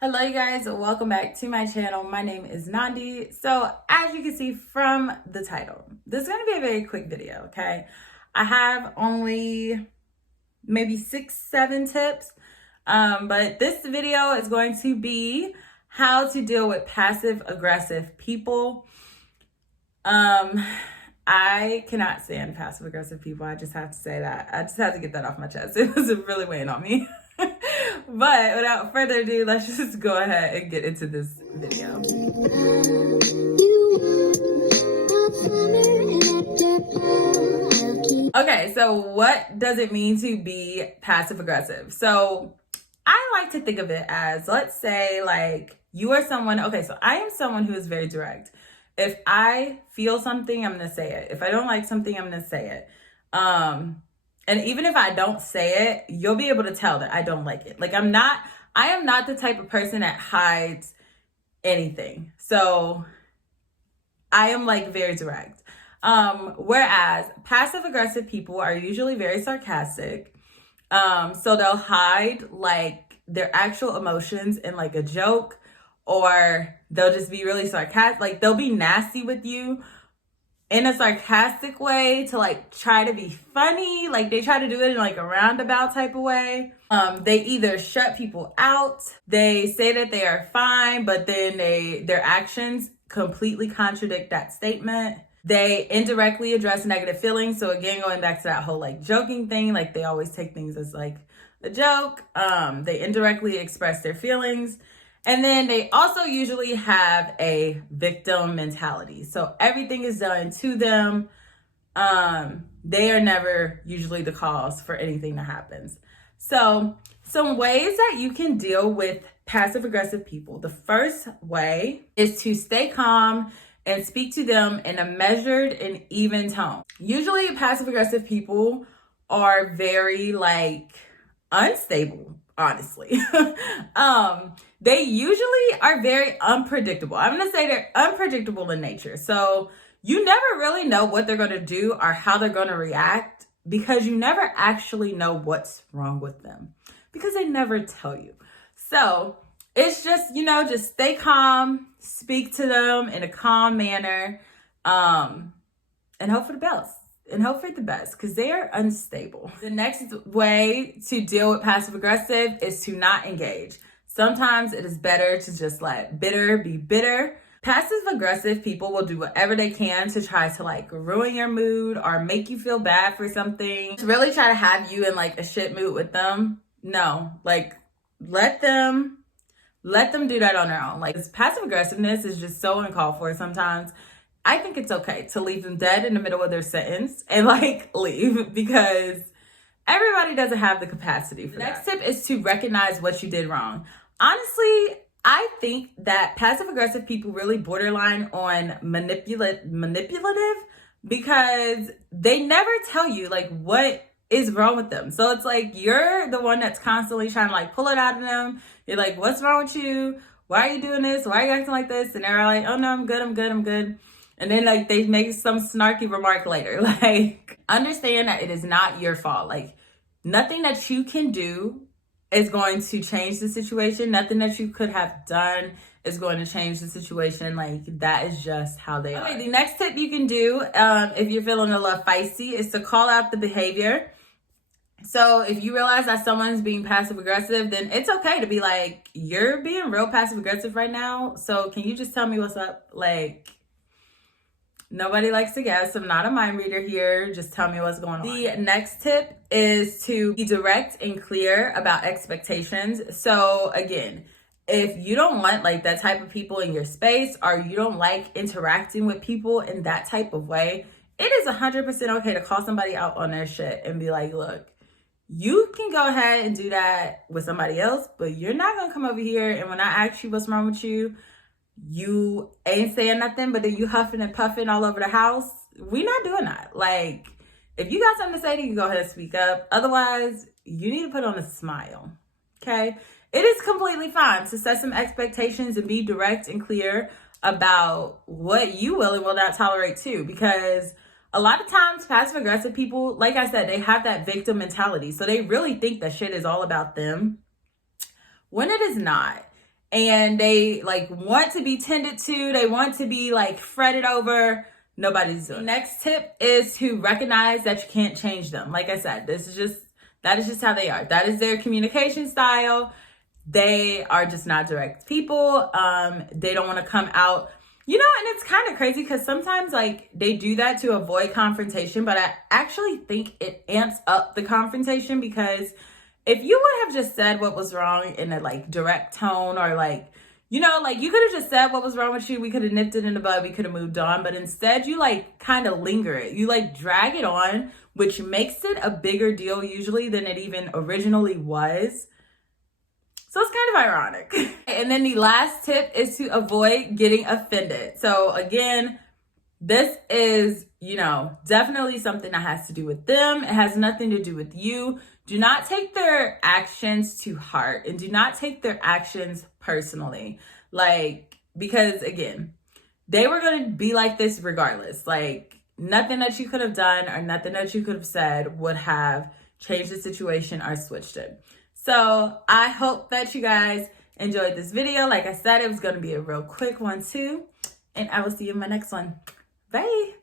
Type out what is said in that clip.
Hello you guys, welcome back to my channel. My name is Nandi. So as you can see from the title, this is going to be a very quick video, okay? I have only maybe 6-7 tips, but this video is going to be how to deal with passive aggressive people. I cannot stand passive aggressive people. I just have to say that. I just have to get that off my chest. It was really weighing on me. But without further ado, let's just go ahead and get into this video. Okay, so what does it mean to be passive aggressive? So I like to think of it as, let's say, like you are someone, okay, so I am someone who is very direct. If I feel something, I'm gonna say it. If I don't like something, I'm gonna say it. And even if I don't say it, you'll be able to tell that I don't like it. Like I am not the type of person that hides anything. So I am like very direct. Whereas passive aggressive people are usually very sarcastic. So they'll hide like their actual emotions in like a joke, or they'll just be really sarcastic. Like they'll be nasty with you in a sarcastic way to like try to be funny. Like they try to do it in like a roundabout type of way. They either shut people out, they say that they are fine, but then their actions completely contradict that statement. They indirectly address negative feelings. So again, going back to that whole like joking thing, like they always take things as like a joke. They indirectly express their feelings. And then they also usually have a victim mentality. So everything is done to them. They are never usually the cause for anything that happens. So some ways that you can deal with passive aggressive people. The first way is to stay calm and speak to them in a measured and even tone. Usually passive aggressive people are very like unstable, honestly. They usually are very unpredictable. I'm going to say they're unpredictable in nature. So you never really know what they're going to do or how they're going to react, because you never actually know what's wrong with them because they never tell you. So it's just, just stay calm, speak to them in a calm manner, and hope for the best. And hope for the best, because they are unstable. The next way to deal with passive aggressive is to not engage. Sometimes it is better to just let bitter be bitter. Passive aggressive people will do whatever they can to try to like ruin your mood or make you feel bad for something. To really try to have you in like a shit mood with them. No, like let them do that on their own. Like this passive aggressiveness is just so uncalled for sometimes. I think it's okay to leave them dead in the middle of their sentence and like leave, because everybody doesn't have the capacity for that. The next tip is to recognize what you did wrong. Honestly, I think that passive aggressive people really borderline on manipulative, because they never tell you like what is wrong with them. So it's like you're the one that's constantly trying to like pull it out of them. You're like, what's wrong with you? Why are you doing this? Why are you acting like this? And they're like, oh no, I'm good. And then like they make some snarky remark later. Like, understand that it is not your fault. Like nothing that you can do is going to change the situation. Nothing that you could have done is going to change the situation. Like that is just how they are. Okay, the next tip you can do if you're feeling a little feisty is to call out the behavior. So if you realize that someone's being passive aggressive, then it's okay to be like, you're being real passive aggressive right now. So can you just tell me what's up? Like, nobody likes to guess. I'm not a mind reader here. Just tell me what's going on. The next tip is to be direct and clear about expectations. So again, if you don't want like that type of people in your space, or you don't like interacting with people in that type of way, it is 100% okay to call somebody out on their shit and be like, look, you can go ahead and do that with somebody else, but you're not going to come over here, and when I ask you what's wrong with you, you ain't saying nothing, but then you huffing and puffing all over the house. We not doing that. Like, if you got something to say, then you go ahead and speak up. Otherwise, you need to put on a smile, okay? It is completely fine to set some expectations and be direct and clear about what you will and will not tolerate too, because a lot of times passive aggressive people, like I said, they have that victim mentality. So they really think that shit is all about them when it is not. and they like want to be tended to, they want to be like fretted over, nobody's doing it. Next tip is to recognize that you can't change them. Like I said, that is just how they are. That is their communication style. They are just not direct people. They don't want to come out, you know, and it's kind of crazy because sometimes like they do that to avoid confrontation, but I actually think it amps up the confrontation, because if you would have just said what was wrong in a like direct tone, or like, you know, like you could have just said what was wrong with you, we could have nipped it in the bud, we could have moved on, but instead you like kind of linger it. You like drag it on, which makes it a bigger deal usually than it even originally was. So it's kind of ironic. And then the last tip is to avoid getting offended. So again, this is, you know, definitely something that has to do with them. It has nothing to do with you. Do not take their actions to heart, and do not take their actions personally. Like, because again, they were going to be like this regardless. Like, nothing that you could have done or nothing that you could have said would have changed the situation or switched it. So I hope that you guys enjoyed this video. Like I said, it was going to be a real quick one too. And I will see you in my next one. Bye.